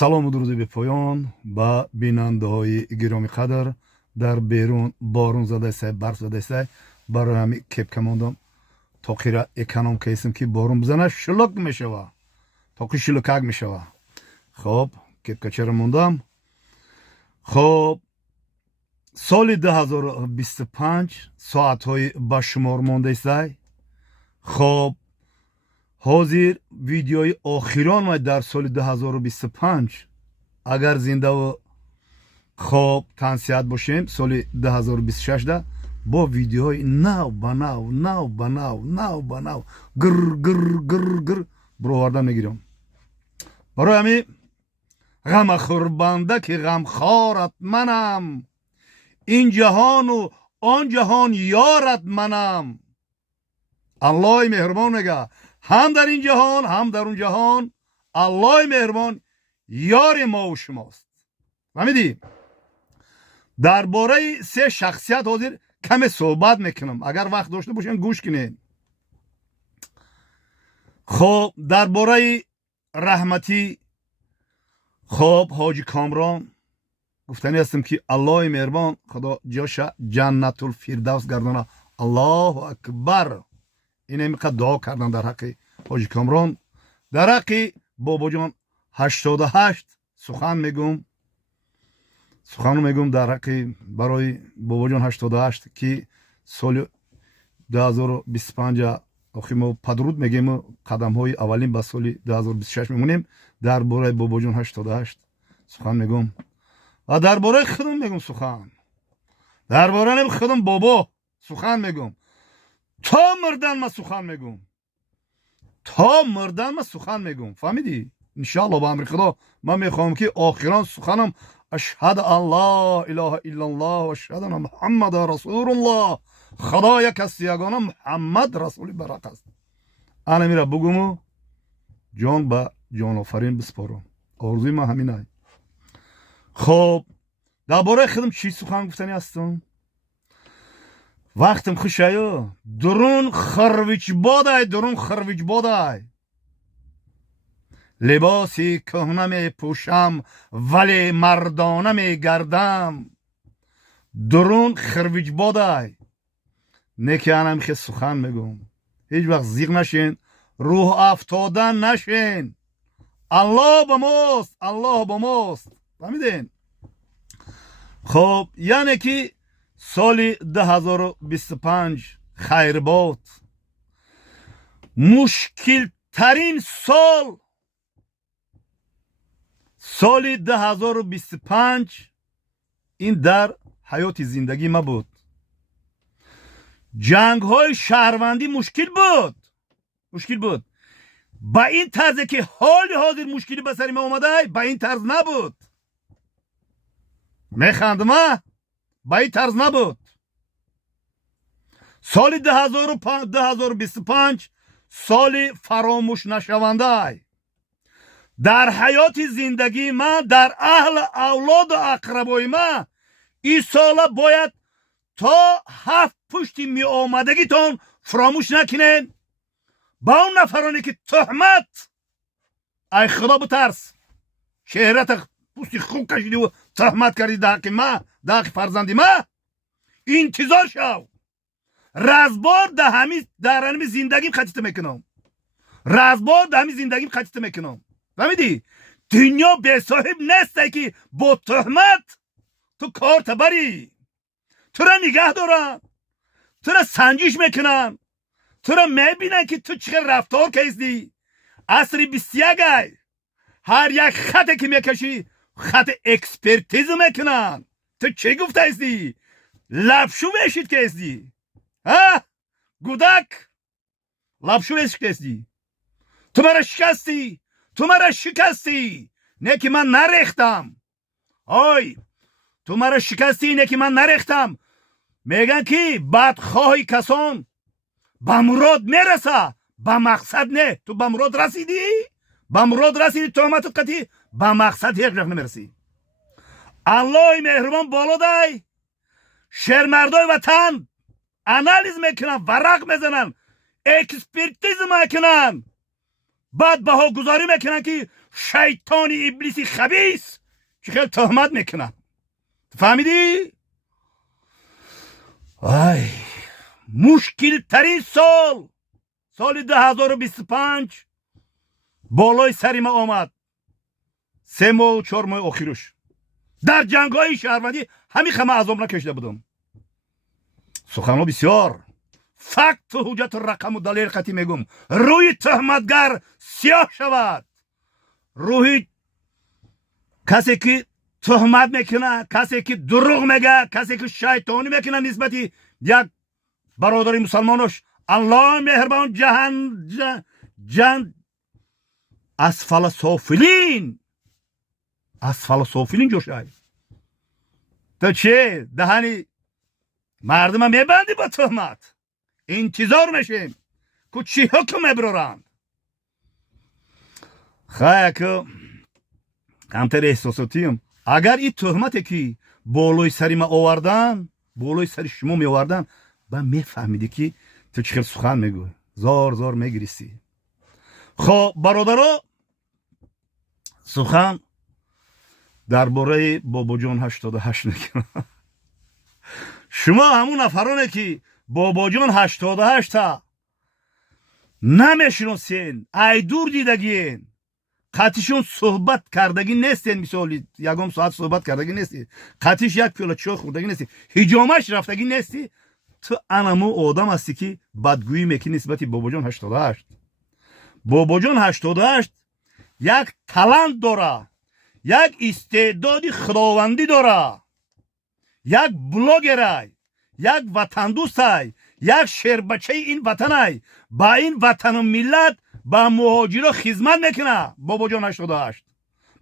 салому дуруди бепоён ба бинандаҳои гиромӣ қадр. дар берун борун задасай, барф задасай, барои ҳамин кепка мондам то қира эканом кайсам ки борун бизана шулук мешава, то ки шулукак мешава. хоб кепкачаро мондам. хоб соли 2025 соатҳои ба шумор мондаисай. хоб ҳозир видеои охирон май дар соли 2025 агар зиндаву хоб тансиҳат бошем соли 2026 да бо видеоҳои нав ба нав гир буроварда мегирам. барои ҳамин ғамахӯрбанда ки ғамхорат манам, ин ҷаҳону он ҷаҳон ёрат манам. аллоҳи меҳрубон мега ҳам дар ин ҷаҳон ҳам дар он ҷаҳон аллоҳи меҳрубон ёри мову шумост. фаҳмидӣ? дар бораи се шахсият ҳозир каме суҳбат мекунам, агар вақт дошта бошем гӯш кунед. хоб дар бораи раҳматӣ хоб ҳоҷи комрон гуфтанӣ ҳастам ки аллоҳи меҳрубон худо ҷоша ҷаннатулфирдавс гардона. аллоҳу акбар. ин ҳамиқадр дуо кардан дар ҳаққи ҳоҷи комрон, дар ҳаққи бобоҷон 88 сухан мегум дар ҳаққи барои бобоҷон 88 ки соли 2025 охи мо падруд мегему қадамҳои аввалин ба соли 2026 мемонем. дар бораи бобоҷон 88 сухан мегум ва дар бораи худам мегум сухан. дар бораи худам бобо сухан мегум. то мурдан ма сухан мегум. то мурдан ма сухан мегум. фаҳмидӣ? иншоалло ба амри худо ман мехоҳам ки охирон суханам ашҳаду ан ла илоҳаиллаллоҳ ва ашҳаду анна муҳаммадан расулуллоҳ. худо як аст, ягона муҳаммад расули барҳақ аст. ана мира бугуму ҷон ба ҷонофарин биспорам. орзуи ман ҳаминай. хоб дар бораи худам чӣ сухан гуфтанӣ ҳастам? вақтам хушаю. дурун хирвичбодай, дурун хирвичбодай. либоси кӯҳна мепӯшам вале мардона мегардам. дурун хирвичбодай. неки анамихе сухан мегум. ҳеҷ вақт зиқ нашен, рӯҳ афтода нашен. аллоҳ ба мост, аллоҳ ба мост. фаҳмиден? хоб яъне ки соли 2025 хайрбод. мушкилтарин сол соли 2025 ин дар ҳаёти зиндагӣ ма буд. ҷангҳои шаҳрвандӣ мушкил буд. ба ин тарзе ки ҳоли ҳозир мушкилӣ ба сари ма омадай, ба ин тарз набуд. механдма? ба ин тарз набуд. соли 2025 соли фаромӯшнашавандай. дар ҳаёти зиндагии ман, дар аҳли авлоду ақрабои ман ин сола бояд то 7 пушти меомадагитон фаромӯш накунен. ба он нафароне ки тӯҳмат, ай худо битарс, чеҳрата пӯсти худ кашидиву тӯҳмат кардӣ дар ҳаққи ма, дар ҳаққи фарзанди ма. интизор шав. разбор дар ҳамин зиндагим хатита мекунам. разбор дар ҳамин зиндагим хатита мекунам. фаҳмидӣ? дунё бесоҳиб нестай ки бо тӯҳмат ту корта барӣ. тура нигаҳ доранд, тура санҷиш мекунанд, тура мебинанд ки ту чӣ хел рафтор кардӣ. асри 21 ҳар як хате ки мекашӣ хати экспертиза мекунанд. ту чӣ гуфта ҳастӣ? лабшу вешид ки ҳастӣ? гудак лабшу вешид ки ҳастӣ? ту мара шикастӣ, ту мара шикастӣ. не ки ман нарехтам. ой, ту мара шикастӣ, не ки ман нарехтам. мегӯянд ки бадхоҳи касон ба мурод мераса, ба мақсад не. ту ба мурод расидӣ? ба мурод расидӣ, тӯҳматат қатӣ, ба мақсад ҳеҷ вақт намерасӣ. аллоҳи меҳрубон болодай. шермардои ватан анализ мекунанд, варақ мезананд, экспертиза мекунанд. баъд баҳогузорӣ мекунанд ки شیطان ابلیسی خبیث که خیلی تهمت میکنه. فهمیدی؟ آی مشکل ترین سال 2025 بالای سری ما آمد. 3 ماه و 4 ماه آخرش در جنگ های شهروندی همین خمه عذاب نکشیده بودم. سخنها بسیار فکت و حجت و رقم و دلیل قطعی میگم. روی تهمتگر سیاه شود، روی کسی که تهمت میکنه، کسی که دروغ میگه، کسی که شیطانی میکنه نسبتی یک برادر مسلمانش، الله مهربان جهان اسفل سافلین جوشای. تو چه دهنی مردم هم میبندی با تهمت؟ انتظار میشیم که چی حکم میبرورند. خواهی که کمتر احساساتیم. اگر این تهمتی که بالای سری ما آوردن، بالای سری شما می آوردن، با میفهمیدی که تو چه سخن میگوی، زار میگریستی. خب برادرها، سخن درباره بابا جان 88 نکنه. شما همون نفرانه که بابا جان 88 تا نمیشناسین، ای دور دیدگین، قطیشون صحبت کردگی نیستین. مثالی یکم ساعت صحبت کردگی نیستی، قطیش یک پیاله چای خوردگی نیستی، حجامش رفتگی نیستی. تو انمو آدم هستی که بدگویی میکنی نسبت بابا جان 88. بابا جان 88 یک تالنت داره، یک استعدادی خداوندی داره، یک بلاگرای، یک وطن دوستای، یک شیربچه این وطنای، با این وطن و ملت با مهاجرا خدمت میکنه. بابا جان 88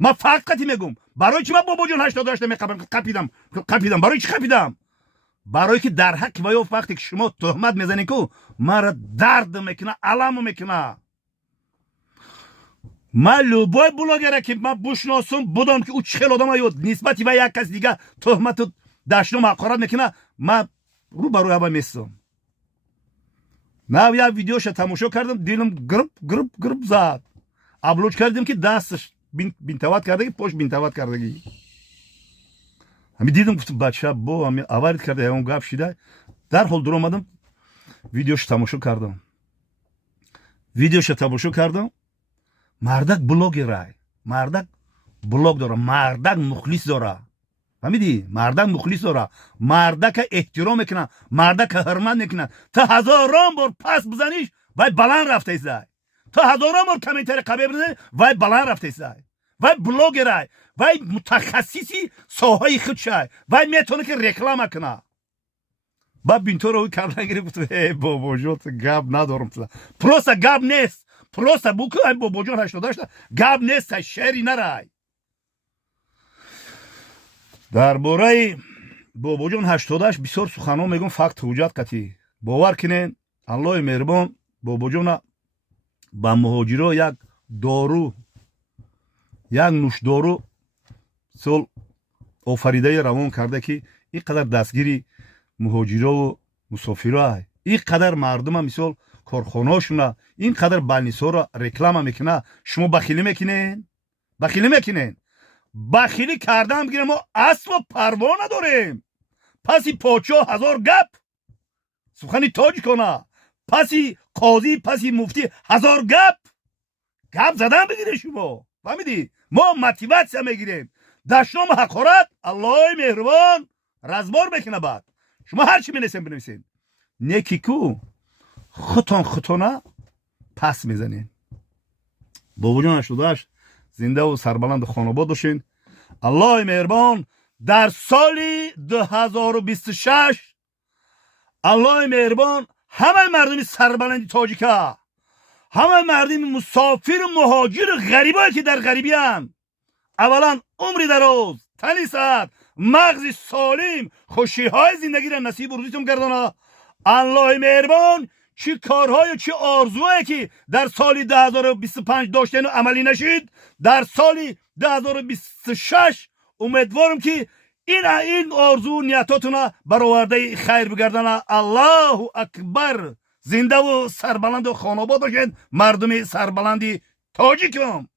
ما فقط میگم برای چی من بابا جان 88 قپیدم؟ برای چی قپیدم؟ برای که در حق و وقتی که شما تهمت میزنی که مرا درد میکنه، علم میکنه. من لوبای بلاگره که من بشناسم بودم که او چه آدم هست نسبتی و یک کس دیگه تهمت داشتم حقارت میکنه، من رو برای اول میستم. من یک ویدیوش تماشا کردم، دیلم گرب زد. ابلوچ کردیم که دستش بینتوات کردگی، پشت بینتوات کردگی. همین دیدم گفتم بچه با همین آورد کرده، اون گپ شده. در حال در اومدم ویدیوش تماشا کردم. مردک بلاگرای، مردک بلاگ داره، مردک مخلص داره. فهمیدی؟ مردک مخلص داره، مردک احترام میکنه، مردک حرمت میکنه. تا هزاران بار پس بزنیش وای بلند رفته ایزای، تا هزاران بار کامنتر قبیل بزنی وای بلند رفته ایزای. وای بلاگرای، وای متخصصی ساحه خود شای، وای میتونه که رکلام کنه. بعد بینطور روی کردن گرفت، ای بابا جان گپ ندارم، پروسا گپ نیست، پروسا بوکو ای بابا جان 88 گپ نیست، شعری نرای. درباره بابا جان 88 بسیار سخنها میگم، فقط حجت قطعی. باور کنین الله مهربان بابا جان با مهاجرا یک دارو، یک نوش دارو سال آفریده روان کرده که اینقدر دستگیری مهاجرا و مسافرها، اینقدر مردم هم مثال کارخانه‌شون اینقدر بلنیسا را رکلام میکنه. شما بخیلی میکنین؟ بخیلی کردن بگیریم ما اصل و پروا نداریم. پسی پاچا هزار گپ سخنی تاج کنه، پسی قاضی، پسی مفتی هزار گپ زدن بگیره. شما فهمیدی؟ ما موتیواسیون میگیریم، دشنام حقارت الله مهربان رزبار میکنه. بعد شما هر چی بنویسین نیکی کو خطانه پس میزنین. بابا جان 88 زنده و سربلند خانواد داشتین. الله مهربان در سال 2026 الله مهربان همه مردم سربلند تاجیکا، همه مردم مسافر و مهاجر غریبایی که در غریبی هم، اولا عمری دراز، تنی صحت، مغز سالم، خوشی های زندگی را نصیب و روزیتون گردانا. الله مهربان چی کارهای و چی آرزوهایی که در سال 2025 داشتین و عملی نشید، در سال 2026 امیدوارم که این آرزو و نیتاتون برآورده خیر بگردن. الله اکبر. زنده و سربلند و خانواد باشین مردم سربلندی تاجیکم.